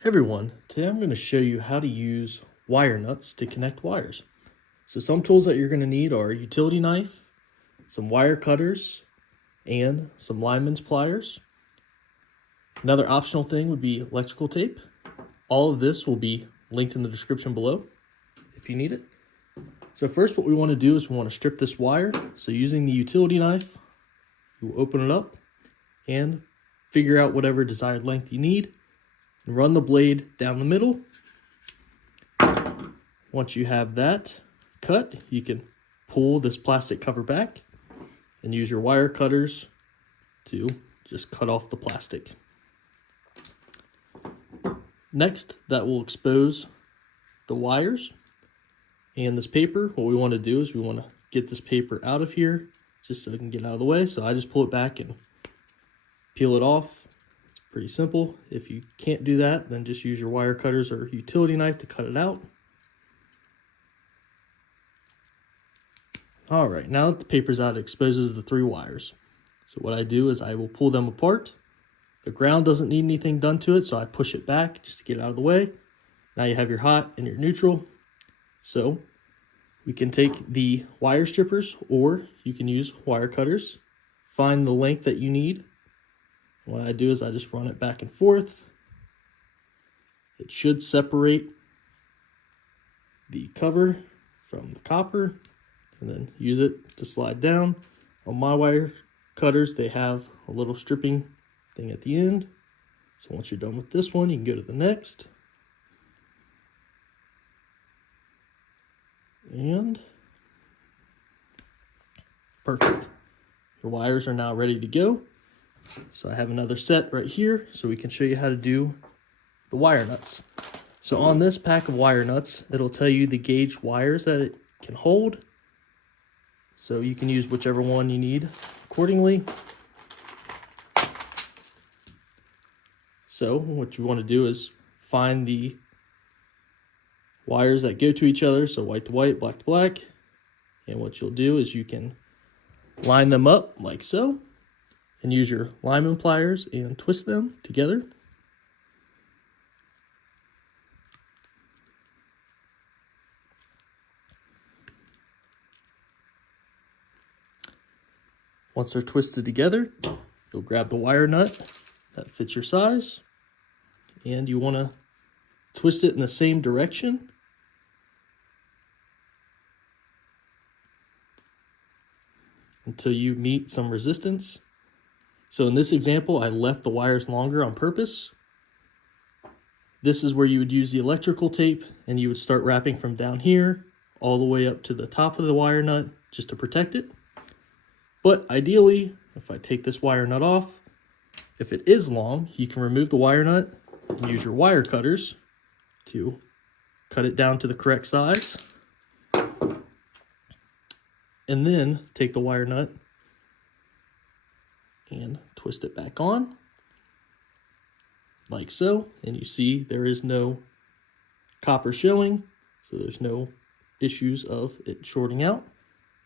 Hey everyone, today I'm going to show you how to use wire nuts to connect wires. So some tools that you're going to need are a utility knife, some wire cutters, and some lineman's pliers. Another optional thing would be electrical tape. All of this will be linked in the description below if you need it. So first what we want to do is we want to strip this wire. So using the utility knife, you will open it up and figure out whatever desired length you need. And run the blade down the middle. Once you have that cut, you can pull this plastic cover back and use your wire cutters to just cut off the plastic. Next, that will expose the wires and this paper. What we want to do is we want to get this paper out of here just so it can get out of the way. So I just pull it back and peel it off. Pretty simple. If you can't do that, then just use your wire cutters or utility knife to cut it out. All right, now that the paper's out, it exposes the three wires. So what I do is I will pull them apart. The ground doesn't need anything done to it, so I push it back just to get it out of the way. Now you have your hot and your neutral. So we can take the wire strippers, or you can use wire cutters. Find the length that you need. What I do is I just run it back and forth. It should separate the cover from the copper, and then use it to slide down. On my wire cutters, they have a little stripping thing at the end. So once you're done with this one, you can go to the next. And perfect. Your wires are now ready to go. So I have another set right here so we can show you how to do the wire nuts. So on this pack of wire nuts, it'll tell you the gauge wires that it can hold. So you can use whichever one you need accordingly. So what you want to do is find the wires that go to each other. So white to white, black to black. And what you'll do is you can line them up like so. And use your Lineman pliers and twist them together. Once they're twisted together, you'll grab the wire nut that fits your size, and you want to twist it in the same direction. Until you meet some resistance. So in this example, I left the wires longer on purpose. This is where you would use the electrical tape, and you would start wrapping from down here all the way up to the top of the wire nut just to protect it. But ideally, if I take this wire nut off, if it is long, you can remove the wire nut and use your wire cutters to cut it down to the correct size. And then take the wire nut and twist it back on like so, and you see there is no copper showing, so there's no issues of it shorting out,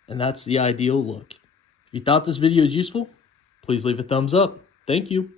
and that's the ideal look. If you thought this video was useful, please leave a thumbs up. Thank you.